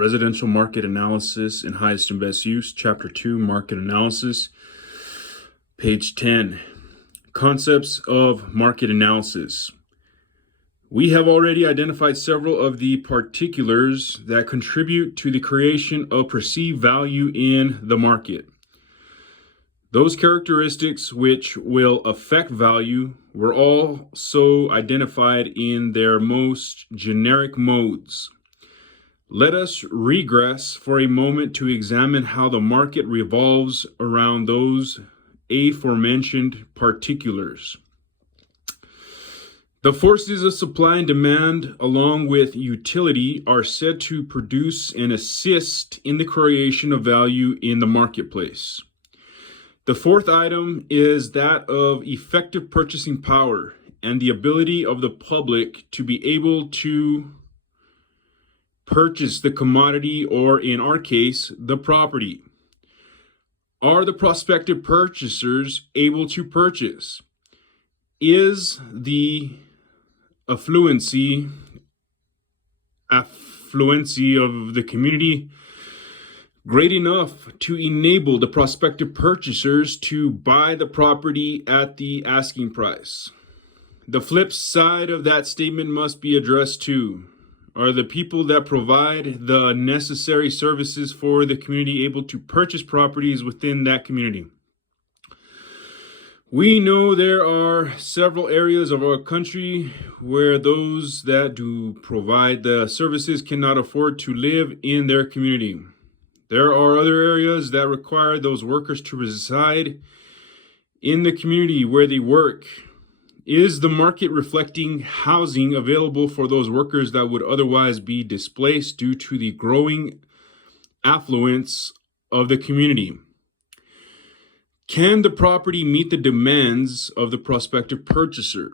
Residential Market Analysis and Highest and Best Use, Chapter 2, Market Analysis, page 10. Concepts of market analysis. We have already identified several of the particulars that contribute to the creation of perceived value in the market. Those characteristics which will affect value were also identified in their most generic modes. Let us regress for a moment to examine how the market revolves around those aforementioned particulars. The forces of supply and demand, along with utility, are said to produce and assist in the creation of value in the marketplace. The fourth item is that of effective purchasing power and the ability of the public to be able to purchase the commodity, or in our case, the property. Are the prospective purchasers able to purchase? Is the affluency of the community great enough to enable the prospective purchasers to buy the property at the asking price? The flip side of that statement must be addressed too. Are the people that provide the necessary services for the community able to purchase properties within that community? We know there are several areas of our country where those that do provide the services cannot afford to live in their community. There are other areas that require those workers to reside in the community where they work. Is the market reflecting housing available for those workers that would otherwise be displaced due to the growing affluence of the community? Can the property meet the demands of the prospective purchaser?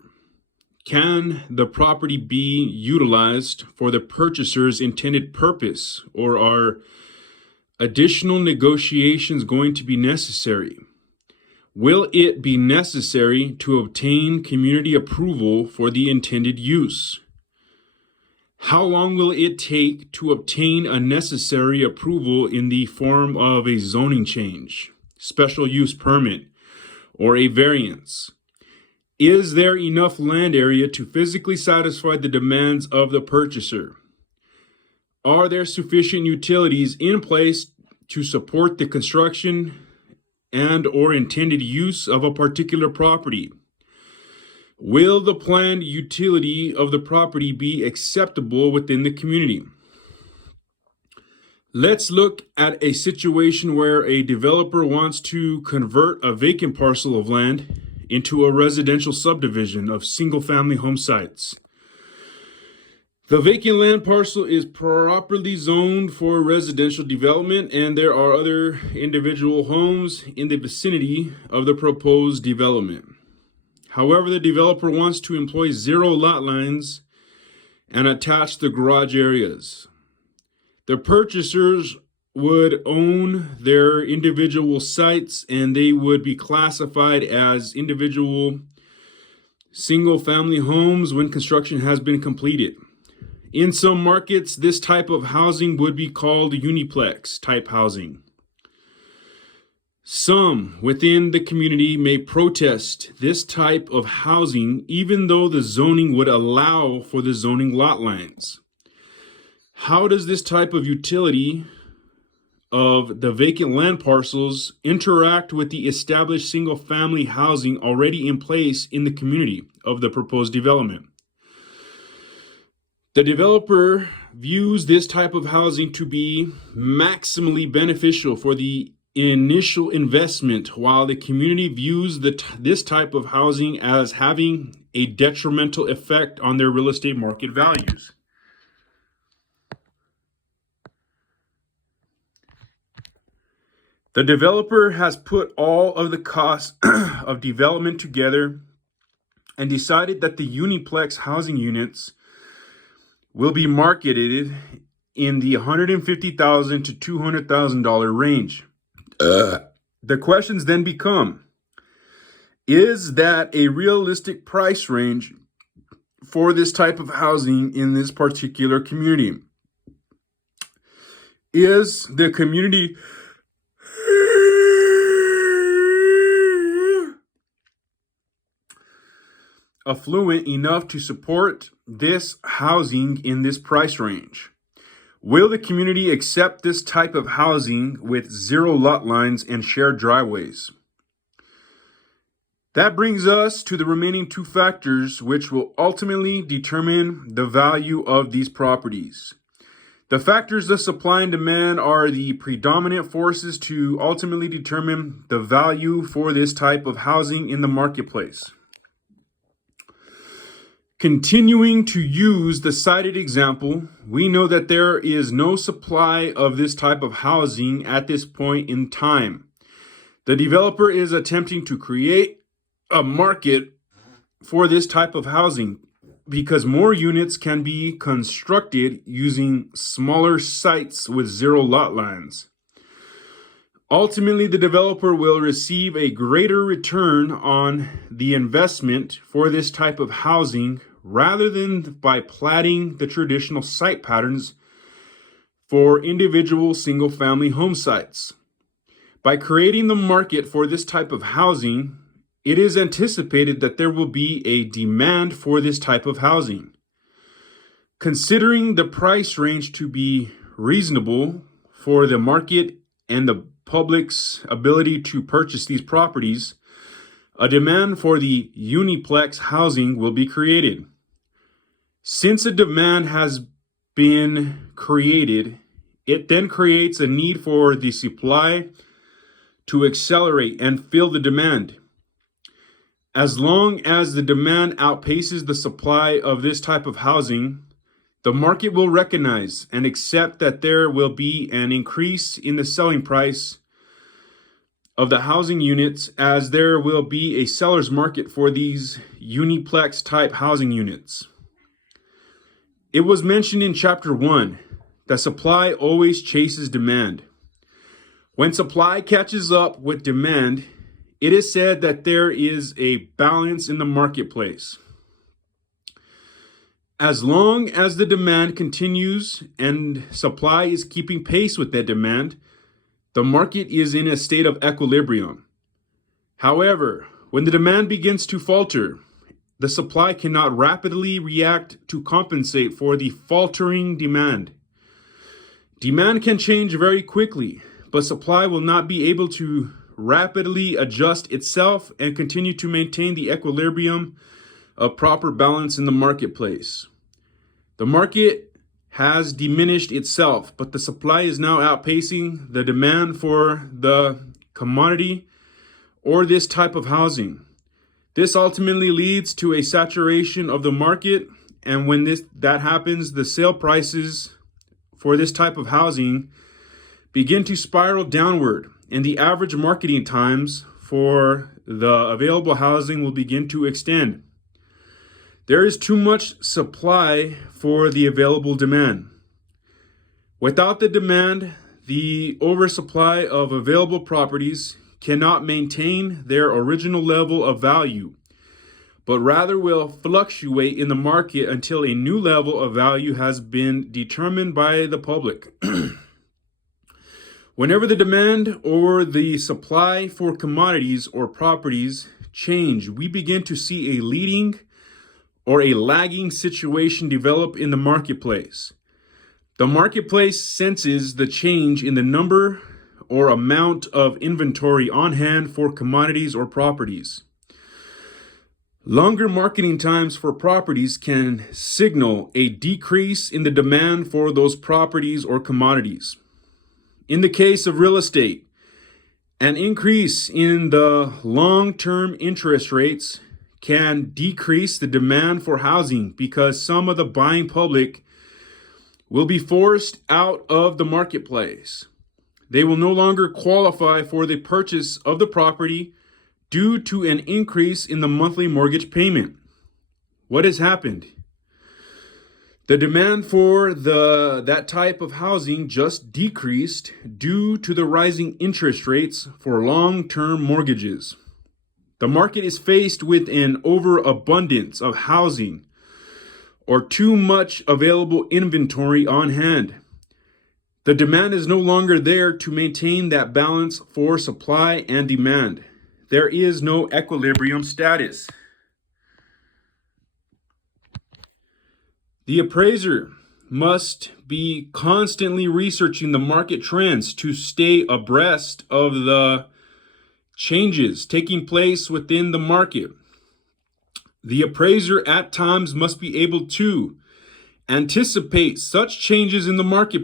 Can the property be utilized for the purchaser's intended purpose, or are additional negotiations going to be necessary? Will it be necessary to obtain community approval for the intended use? How long will it take to obtain a necessary approval in the form of a zoning change, special use permit, or a variance? Is there enough land area to physically satisfy the demands of the purchaser? Are there sufficient utilities in place to support the construction and or intended use of a particular property? Will the planned utility of the property be acceptable within the community? Let's look at a situation where a developer wants to convert a vacant parcel of land into a residential subdivision of single-family home sites. The vacant land parcel is properly zoned for residential development, and there are other individual homes in the vicinity of the proposed development. However, the developer wants to employ zero lot lines and attach the garage areas. The purchasers would own their individual sites, and they would be classified as individual single-family homes when construction has been completed. In some markets, this type of housing would be called uniplex type housing. Some within the community may protest this type of housing, even though the zoning would allow for the zoning lot lines. How does this type of utility of the vacant land parcels interact with the established single-family housing already in place in the community of the proposed development? The developer views this type of housing to be maximally beneficial for the initial investment, while the community views this type of housing as having a detrimental effect on their real estate market values. The developer has put all of the costs of development together and decided that the uniplex housing units will be marketed in the $150,000 to $200,000 range. The questions then become, is that a realistic price range for this type of housing in this particular community? Is the community affluent enough to support this housing in this price range? Will the community accept this type of housing with 0 lot lines and shared driveways? That brings us to the remaining 2 factors which will ultimately determine the value of these properties. The factors of supply and demand are the predominant forces to ultimately determine the value for this type of housing in the marketplace. Continuing to use the cited example, we know that there is no supply of this type of housing at this point in time. The developer is attempting to create a market for this type of housing because more units can be constructed using smaller sites with 0 lot lines. Ultimately, the developer will receive a greater return on the investment for this type of housing rather than by platting the traditional site patterns for individual single-family home sites. By creating the market for this type of housing, it is anticipated that there will be a demand for this type of housing. Considering the price range to be reasonable for the market and the public's ability to purchase these properties, a demand for the uniplex housing will be created. Since a demand has been created, it then creates a need for the supply to accelerate and fill the demand. As long as the demand outpaces the supply of this type of housing, the market will recognize and accept that there will be an increase in the selling price of the housing units, as there will be a seller's market for these uniplex type housing units. It was mentioned in chapter 1 that supply always chases demand. When supply catches up with demand, it is said that there is a balance in the marketplace. As long as the demand continues and supply is keeping pace with that demand, the market is in a state of equilibrium. However, when the demand begins to falter, the supply cannot rapidly react to compensate for the faltering demand. Demand can change very quickly, but supply will not be able to rapidly adjust itself and continue to maintain the equilibrium of proper balance in the marketplace. The market has diminished itself, but the supply is now outpacing the demand for the commodity or this type of housing. This ultimately leads to a saturation of the market, and when that happens, the sale prices for this type of housing begin to spiral downward, and the average marketing times for the available housing will begin to extend. There is too much supply for the available demand. Without the demand, the oversupply of available properties cannot maintain their original level of value, but rather will fluctuate in the market until a new level of value has been determined by the public. Whenever the demand or the supply for commodities or properties change, we begin to see a leading or a lagging situation develop in the marketplace. The marketplace senses the change in the number or amount of inventory on hand for commodities or properties. Longer marketing times for properties can signal a decrease in the demand for those properties or commodities. In the case of real estate, an increase in the long-term interest rates can decrease the demand for housing because some of the buying public will be forced out of the marketplace. They will no longer qualify for the purchase of the property due to an increase in the monthly mortgage payment. What has happened? The demand for that type of housing just decreased due to the rising interest rates for long-term mortgages. The market is faced with an overabundance of housing or too much available inventory on hand. The demand is no longer there to maintain that balance for supply and demand. There is no equilibrium status. The appraiser must be constantly researching the market trends to stay abreast of the changes taking place within the market. The appraiser at times must be able to anticipate such changes in the market.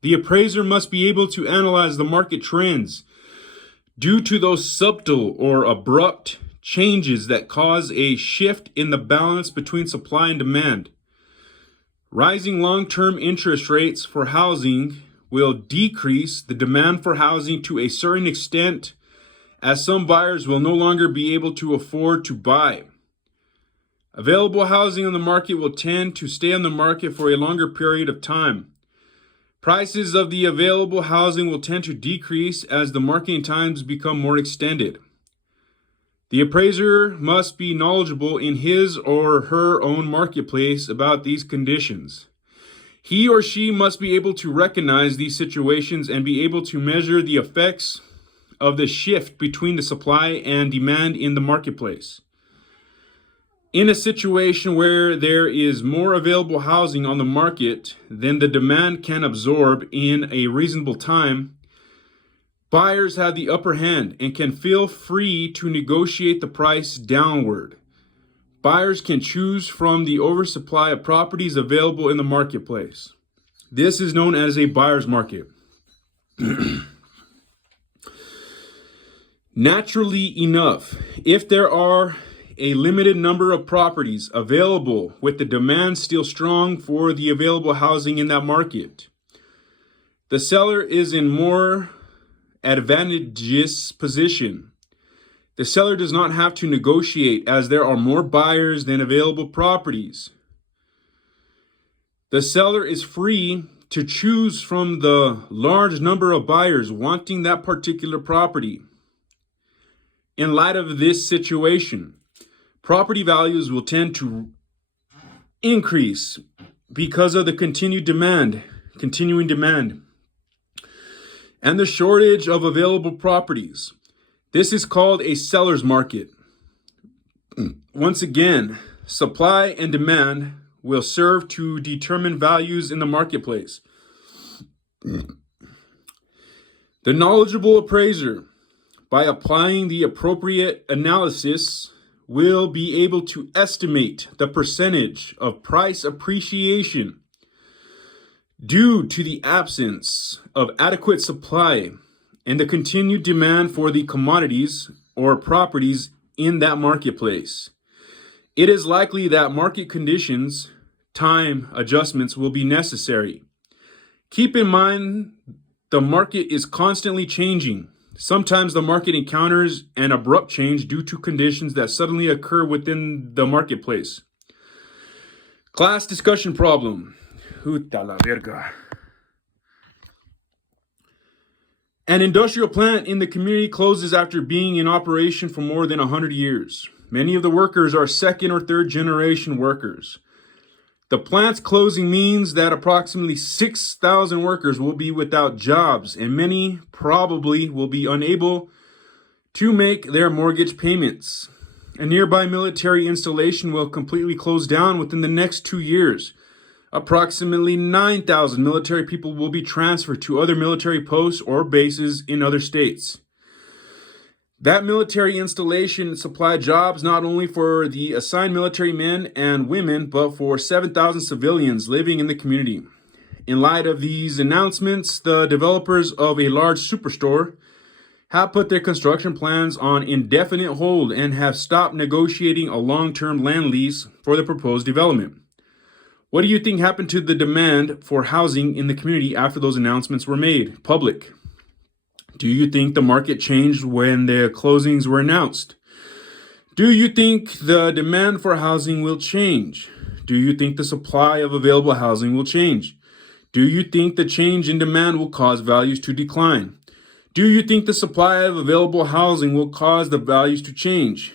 The appraiser must be able to analyze the market trends due to those subtle or abrupt changes that cause a shift in the balance between supply and demand. Rising long-term interest rates for housing will decrease the demand for housing to a certain extent, as some buyers will no longer be able to afford to buy. Available housing on the market will tend to stay on the market for a longer period of time. Prices of the available housing will tend to decrease as the marketing times become more extended. The appraiser must be knowledgeable in his or her own marketplace about these conditions. He or she must be able to recognize these situations and be able to measure the effects of the shift between the supply and demand in the marketplace. In a situation where there is more available housing on the market than the demand can absorb in a reasonable time, buyers have the upper hand and can feel free to negotiate the price downward. Buyers can choose from the oversupply of properties available in the marketplace. This is known as a buyer's market. Naturally enough, if there are a limited number of properties available with the demand still strong for the available housing in that market, the seller is in more advantageous position. The seller does not have to negotiate as there are more buyers than available properties. The seller is free to choose from the large number of buyers wanting that particular property. In light of this situation, property values will tend to increase because of the continuing demand, and the shortage of available properties. This is called a seller's market. Once again, supply and demand will serve to determine values in the marketplace. The knowledgeable appraiser, by applying the appropriate analysis, will be able to estimate the percentage of price appreciation due to the absence of adequate supply and the continued demand for the commodities or properties in that marketplace. It is likely that market conditions, time adjustments will be necessary. Keep in mind, the market is constantly changing. Sometimes the market encounters an abrupt change due to conditions that suddenly occur within the marketplace. Class discussion problem. Puta la verga. An industrial plant in the community closes after being in operation for more than 100 years. Many of the workers are second or third generation workers. The plant's closing means that approximately 6,000 workers will be without jobs, and many probably will be unable to make their mortgage payments. A nearby military installation will completely close down within the next 2 years. Approximately 9,000 military people will be transferred to other military posts or bases in other states. That military installation supplied jobs not only for the assigned military men and women, but for 7,000 civilians living in the community. In light of these announcements, the developers of a large superstore have put their construction plans on indefinite hold and have stopped negotiating a long-term land lease for the proposed development. What do you think happened to the demand for housing in the community after those announcements were made public? Do you think the market changed when the closings were announced? Do you think the demand for housing will change? Do you think the supply of available housing will change? Do you think the change in demand will cause values to decline? Do you think the supply of available housing will cause the values to change?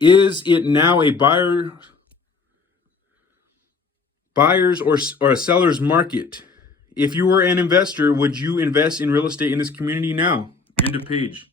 Is it now a buyer's or a seller's market? If you were an investor, would you invest in real estate in this community now? End of page.